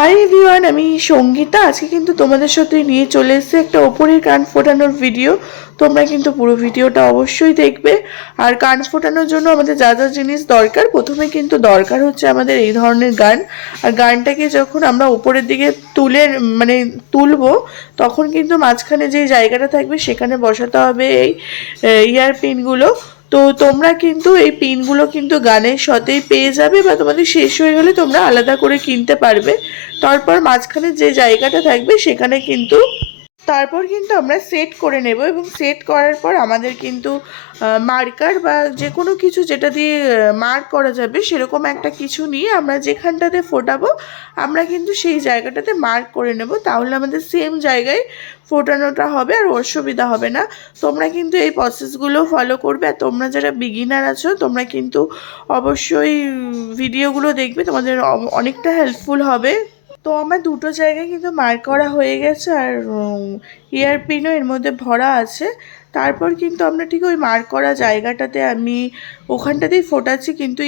Hi everyone, আমি সঙ্গীতা। আজকে কিন্তু তোমাদের সাথে নিয়ে চলে এসেছি একটা ওপরের কান ফোটানোর ভিডিও। তোমরা কিন্তু পুরো ভিডিওটা অবশ্যই দেখবে। আর কান ফোটানোর জন্য আমাদের যা যা জিনিস দরকার, প্রথমে কিন্তু দরকার হচ্ছে আমাদের এই ধরনের গান। আর গানটাকে যখন আমরা ওপরের দিকে তুলবো, তখন কিন্তু মাঝখানে যে জায়গাটা থাকবে সেখানে বসাতে হবে এই ইয়ার পিনগুলো। তো তোমরা কিন্তু এই পিনগুলো কিন্তু গানের সাথেই পেয়ে যাবে, বা তোমাদের শেষ হয়ে গেলে তোমরা আলাদা করে কিনতে পারবে। তারপর মাঝখানে যে জায়গাটা থাকবে সেখানে কিন্তু আমরা সেট করে নেব, এবং সেট করার পর আমাদের কিন্তু মার্কার বা যে কোনো কিছু যেটা দিয়ে মার্ক করা যাবে সেরকম একটা কিছু নিয়ে আমরা যেখানটাতে ফোটাবো আমরা কিন্তু সেই জায়গাটাতে মার্ক করে নেব। তাহলে আমাদের সেম জায়গায় ফোটানোটা হবে আর অসুবিধা হবে না। তোমরা কিন্তু এই প্রসেসগুলো ফলো করবে। আর তোমরা যারা বিগিনার আছো তোমরা কিন্তু অবশ্যই ভিডিওগুলো দেখবে, তোমাদের অনেকটা হেল্পফুল হবে। তো আমার দুটো জায়গায় কিন্তু মার্ক করা হয়ে গেছে, আর ইয়ার পিনও এর মধ্যে ভরা আছে। তারপর কিন্তু আমরা ঠিক ওই মার্ক করা জায়গাটাতে আমি ওখানটাতেই ফোটাচ্ছি, কিন্তু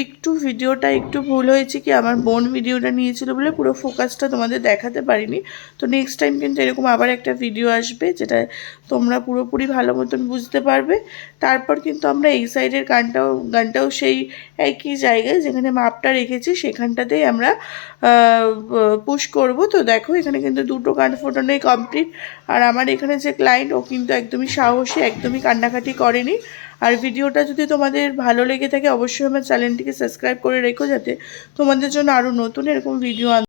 ভিডিওটা একটু ভুল হয়েছে, কি আমার বোন ভিডিওটা নিয়েছিল বলে পুরো ফোকাসটা তোমাদের দেখাতে পারিনি। তো নেক্সট টাইম কিন্তু এরকম আবার একটা ভিডিও আসবে যেটা তোমরা পুরোপুরি ভালো মতন বুঝতে পারবে। তারপর কিন্তু আমরা এই সাইডের গানটাও সেই একই জায়গায় যেখানে মাপটা রেখেছি সেখানটাতেই আমরা পুশ করব। তো দেখো এখানে কিন্তু দুটো কান ফোটানোই কমপ্লিট। আর আমার এখানে যে ক্লায়েন্ট, ও কিন্তু একদমই সাহসী, একদমই কান্নাকাটি করেনি। আর ভিডিওটা যদি তোমাদের ভালো লেগে থাকে অবশ্যই আমার চ্যানেলটিকে সাবস্ক্রাইব করে রেখো, যাতে তোমাদের জন্য আরও নতুন এরকম ভিডিও